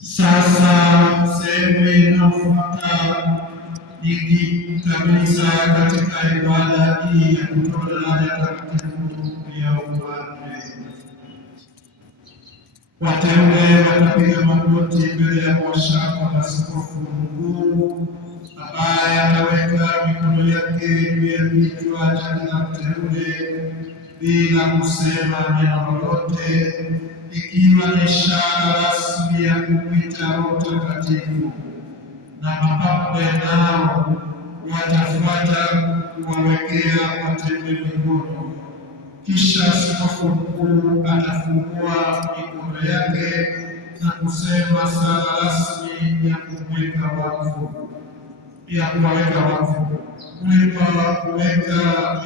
Sasa sehemu inayofuata nyingi kabisa katika ibada hii ya kutoa daraja takatifu ya upadre, wateule watapiga magoti mbele ya mwashamba na askofu mkuu ambaye ataweka mikono yake juu ya kichwa cha kila mteule bila kusema neno lolote, ikiwa ni ishara rasmi ya kumwita Roho Mtakatifu, na mapape nao watafuata kuwawekea wateule mikono. Kisha askofu mkuu atafungua mikono yake na kusema sala rasmi ya kuweka wakfu. Kulipa kuweka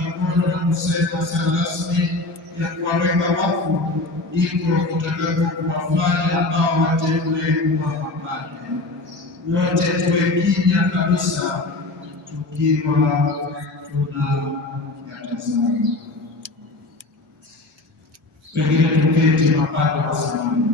mikono na kusema sala rasmi ya kuwaweka wakfu iko kutakavyo kuwafanya hao wateule wa mapadre. Wote tuwe kimya kabisa tukiwa tunayatazama. Pengine tuketi, mapadre wasimame.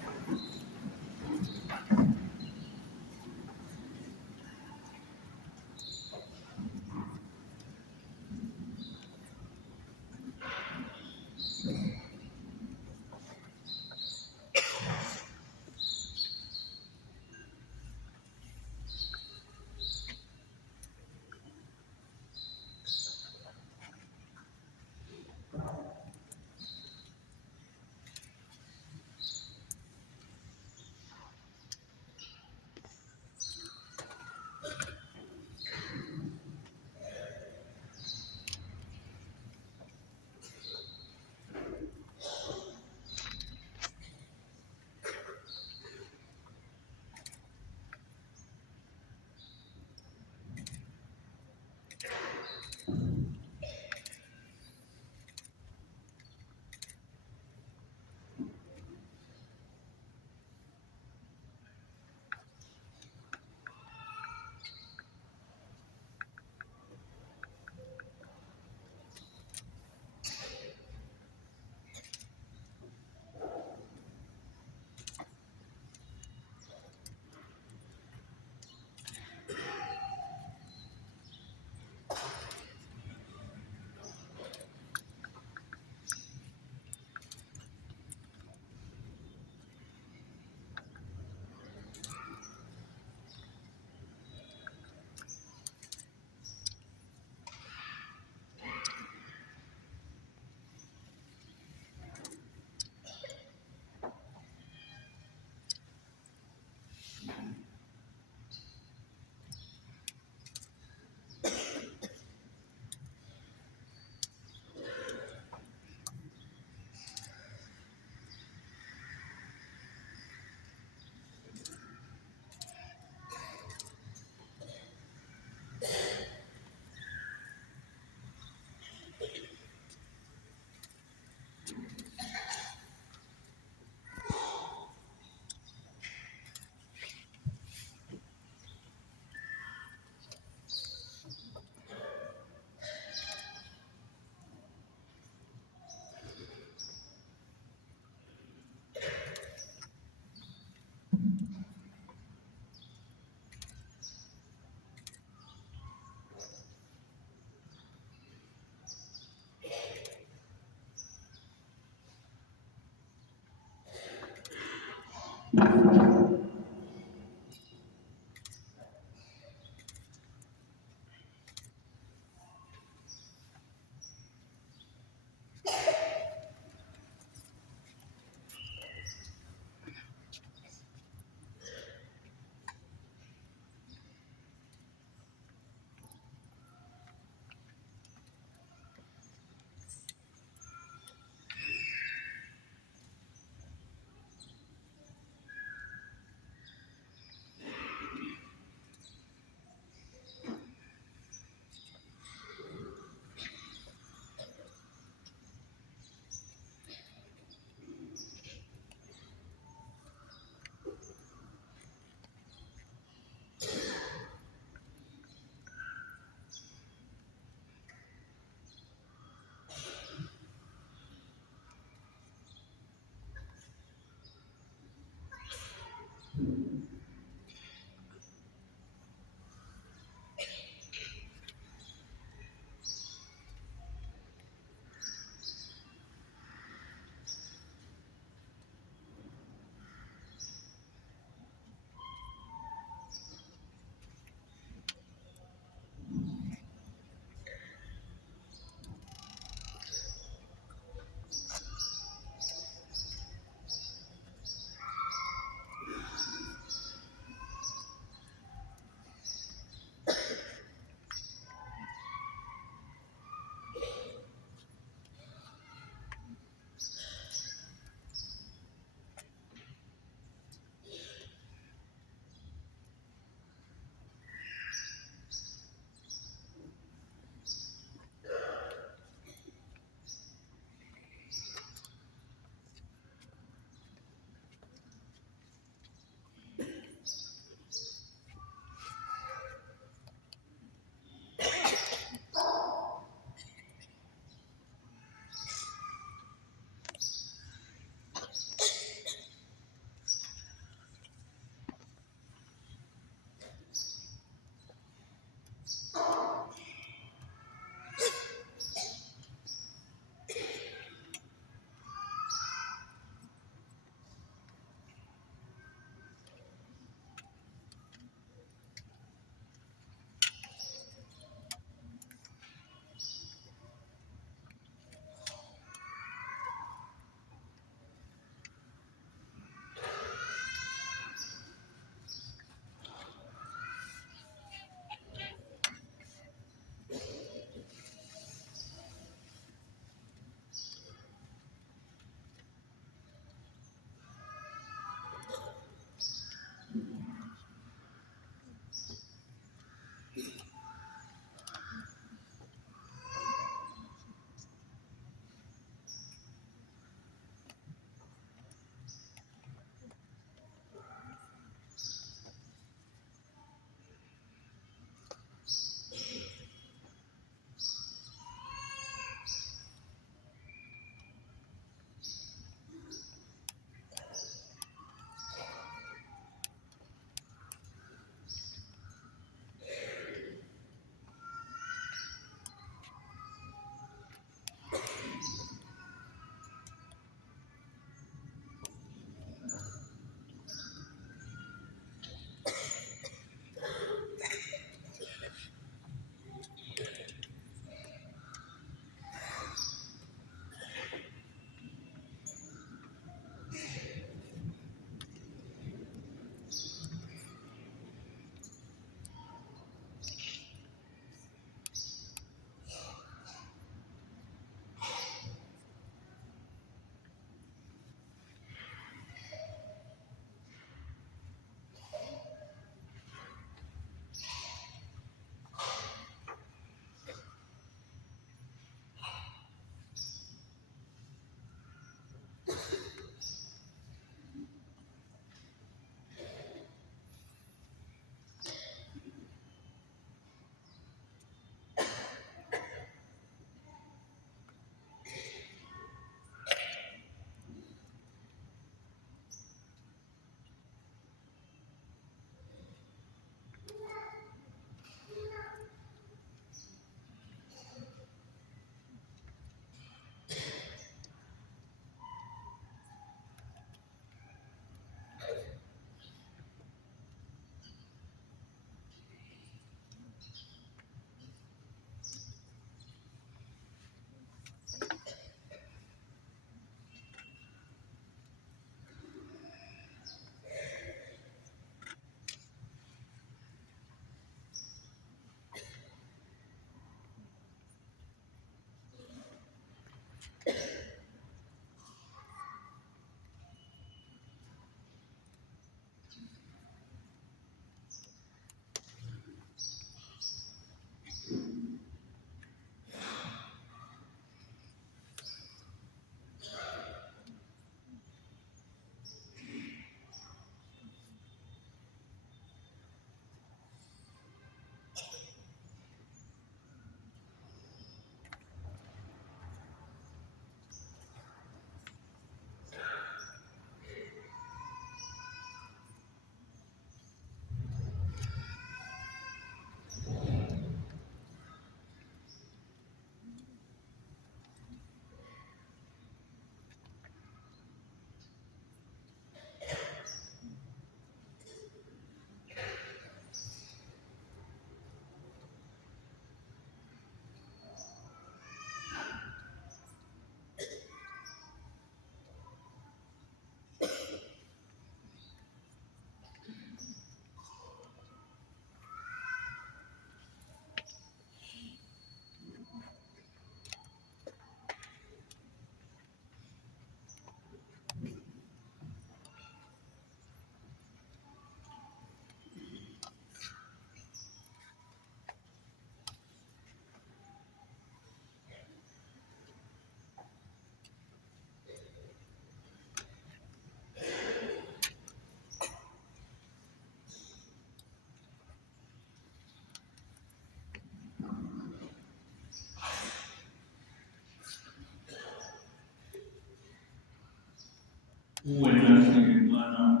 Uwe nasi Bwana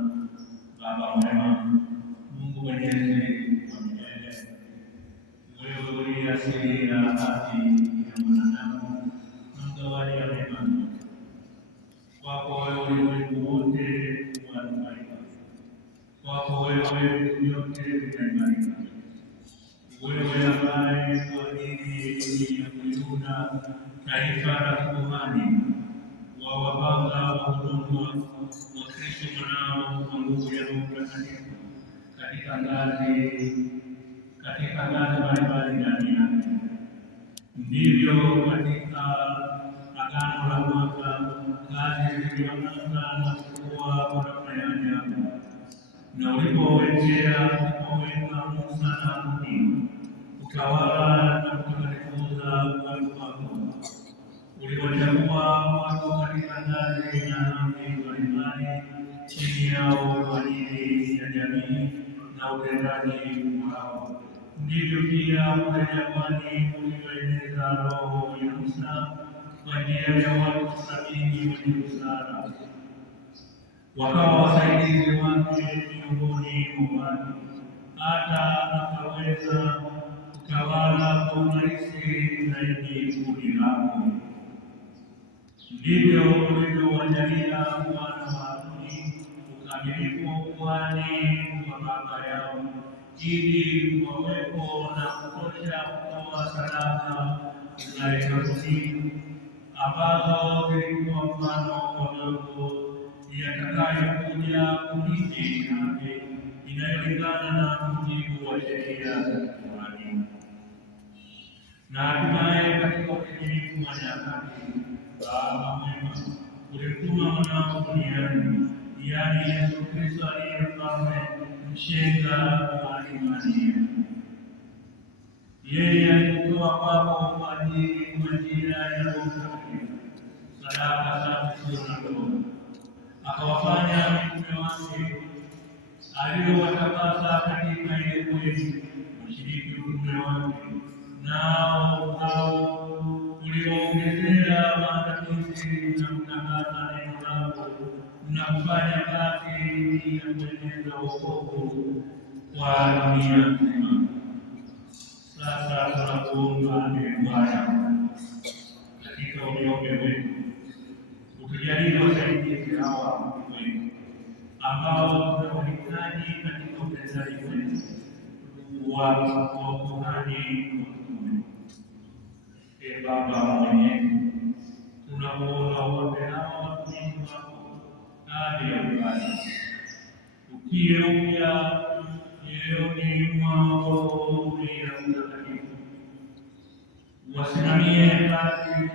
Baba mwema, Mungu mwenyezi wa milele, wewe uliye asili ya haki ya mwanadamu na mgawaji wa mema. Kwako wewe ulimwengu wote unaimarika, kwako wewe vitu vyote vinaimarika. Wewe ambaye kwa ajili ya kuiunda taifa la kikuhani wawapanga wahudumu wa Kristo mwanao kwa nguvu ya Roho Mtakatifu katika ngazi mbalimbali ndani yake. Ndivyo katika Agano la Kwanza kazi zilianza na kukua kwa namna ya ajabu, na ulipoweka Musa na Haruni utawala na kutakatifuza watu wako, uliwachagua watu katika ngazi na rangi mbalimbali chini yao kwa ajili ya jamii na utendaji wao. Ndivyo pia kule jangwani ulivyoeneza roho ya Musa kwa njia ya watu 70 wenye busara, wakawa wasaidizi wake miongoni mwa watu, hata akaweza kutawala kwa urahisi zaidi kundi lako. Ndivyo ulivyowajalia wana wa Haruni ukamilifu wa ukuhani wa baba yao, ili wawepo na kutosha kutoa sadaka za hekaluni, ambazo zilikuwa mfano wa mambo yatakayokuja kurithi haki inayolingana na mujibu wa sheria za kikuhani. Na hatimaye katika utimilifu wa nyakati, Baba mwema, ulimtuma mwanao duniani, yaani Yesu Kristo aliye mfalme mshenga wa imani yetu. Yeye alikutoa kwako kwa njia ya Roho Mtakatifu sadaka safi zisizo na doa, akawafanya mitume wake aliowatakasa katika ile kweli washiriki utume wake, nao hao ulioongezea maandalizi na kutangaza neno lako na kufanya kazi ya kueneza wokovu kwa dunia nzima. Sasa tunakuomba Bwana, katika unyonge wetu utujalie wasaidizi hawa wetu ambao tunawahitaji katika utendaji wetu wa ukuhani wa Mtume. Ee Baba mwenyezi, tunakuomba wote hawa watumishi wako hadi ya mbali, utie upya mioyoni mwao ya Mtakatifu, wasimamie kazi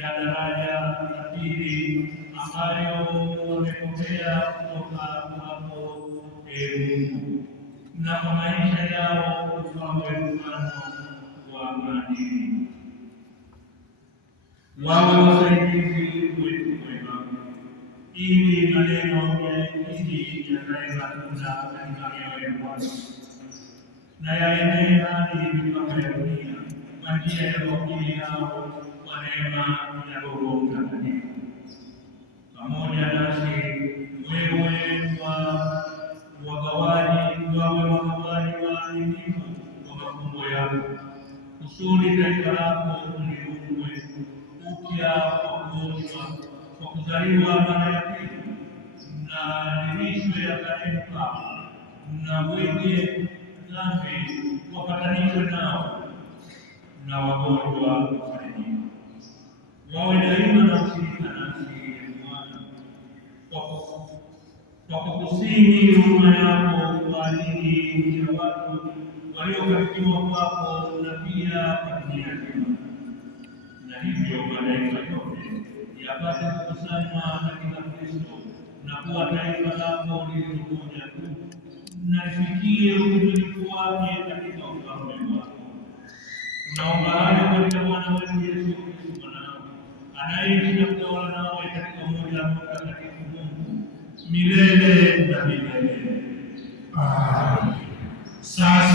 ya daraja la pili ambayo wamepokea kutoka kwako, Ee Mungu, na kwa maisha yao ukawe mfano wa maadili. Wawe wasaidizi wetu wema, ili maneno ya Injili yakae matunda katika mioyo ya watu na yaenee hadi mipaka ya dunia kwa njia ya mahubiri yao kwa neema ya Roho Mtakatifu. Pamoja nasi wewe wawe wagawaji waaminifu wa mafumbo yako, kusudi taifa lako liundwe upya kwa kuoshwa, kwa kuzaliwa mara ya pili, na dirisho yakaemka, na wenye dhambi wapatanishwe nao, na wagonjwa wafariji. Wawe daima na ushirika nasi Bwana, kwa kukusihi huruma yako kwa ajili ya watu waliokabidhiwa kwako na pia kwa dunia nzima, na hivyo mataifa yote yapate kukusanywa katika Kristo na kuwa taifa lako lililo moja tu, na lifikie utimilifu wake katika ufalme wako. Tunaomba hayo katika Bwana wetu Yesu Kristo mwanao, anayeishi na kutawala nawe katika umoja wa Mtakatifu Mungu milele na milele. Amen. Sasa